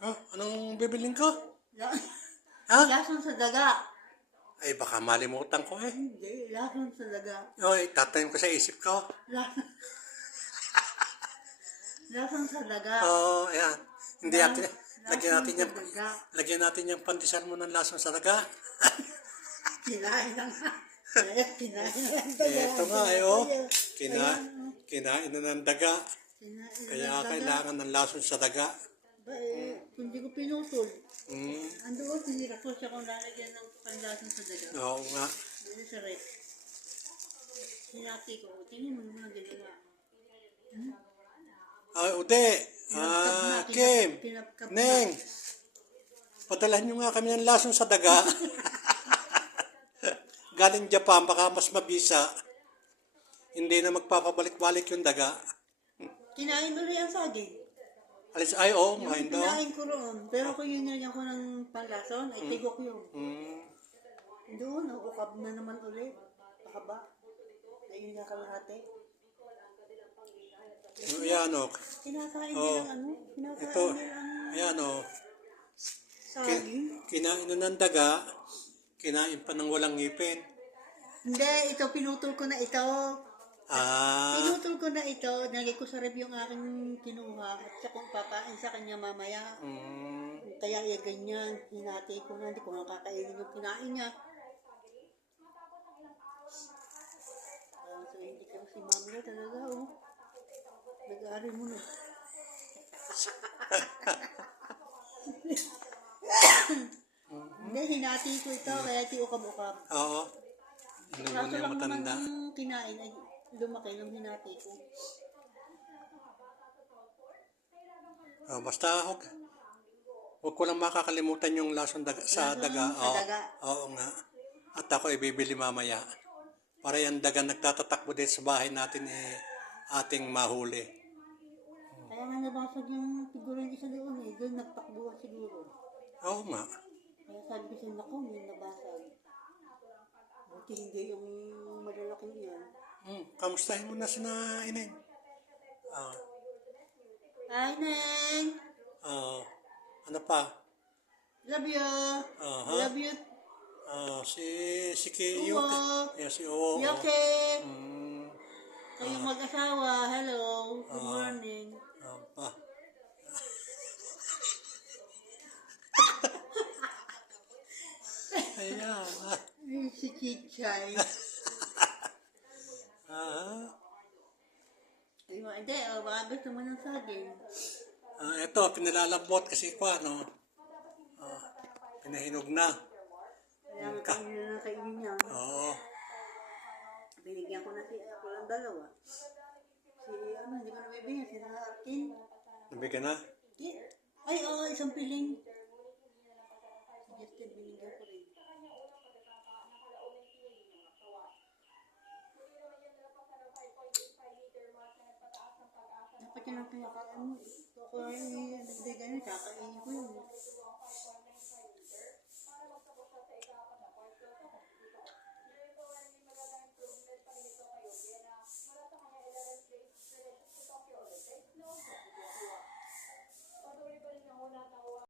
Oh, anong bibiling ko? La- Ha? Lason sa daga. Ay, baka malimutan ko eh. Hindi, lason sa daga. Oy, tatanim ko sa isip ko. Lason, lason sa daga. Oo, ayan. Hindi natin, lagyan Lason natin sa yung, daga. lagyan natin yung pandesal mo ng lasong sa daga. Kinain na nga. Kinain na lang daga. Ito nga eh, oh. Ayan, oh. Kinain na ng daga. Kinain na Kaya ng daga. kailangan ng lasong sa daga. Ba eh, kung di ko pinutol. Mm, Ando ko, tinira ko siya kung lalagyan ng panlason sa daga. oo nga. Dito sa rep. Sinati ko, tingin mo naman ang ginawa. Ay, Ude. Kim. Pinapkap na. Neng. Padalhan nyo nga kami ng lasong sa daga. Galing Japan, baka mas mabisa. Hindi na magpapabalik-balik yung daga. Kinain mo rin ang saging. Alis, ay, oo, Yung ngayon daw. kinain ko roon. Pero kung yun nilagyan ko ng panlason, ay tigok yun. Mm, Doon, ukab na naman ulit. Pakaba. Ayun na kalahati. ayan o. Kinakain Oh, nilang ano? Kinakain ito. nilang Ayan o. saging. Kinain na ng daga. Kinain pa ng walang ngipin. Hindi, ito pinutol ko na ito. Ah, Pinutol ko na ito. Nalagay ko sa reb yung aking kinuha. At sa kung papain sa kanya mamaya. Kaya iya ganyan. Hinati ko na. Hindi ko makakainin yung kinain niya. So, hindi ka si mami na talaga, oh. Nag-aaral mo na. Hindi, hinati ko ito. Kaya iti ukab-ukab. oo. Ano mo Kaso na yung lang naman matanda? yung kinain ay lumaki ng hinati ko. Oh, basta huwag ko lang makakalimutan yung lasong daga, sa Lasong daga. sa daga. Oo nga. At ako ibibili mamaya. Para yung daga nagtatatakbo din sa bahay natin ating mahuli. Kaya nga nabasag yung siguro yung isa doon eh. Doon nagtakbuhan siguro. Oo nga. Kaya sabi ko siya, naku, may nabasag. Buti hindi yung malalaking yan. Kamustahin mo na si na Ineng? Hi, Neng! Ano pa? Love you! Aha. Love you! Si Kiyo. Uwo! Yeah, si Oo. Yoke! Mm, Kayong mag-asawa, hello! Good morning! pa. Ayan. Ay, si Chichay. Ay, hindi, baka gusto mo ng saging. Ito, pinalalabot kasi ko, ano, pinahinog na. Kaya makainin na ng kainin niya. Oo. Binigyan ko na ako lang dalawa. Si, hindi ko na bibigyan, si Narkin. Nabigyan na? Ay, oo, isang piling. Si Justin, binigyan ko rin. Dapat yun ang pinakain mo. Ito ko yung nagbigan niya, kakainin ko yun.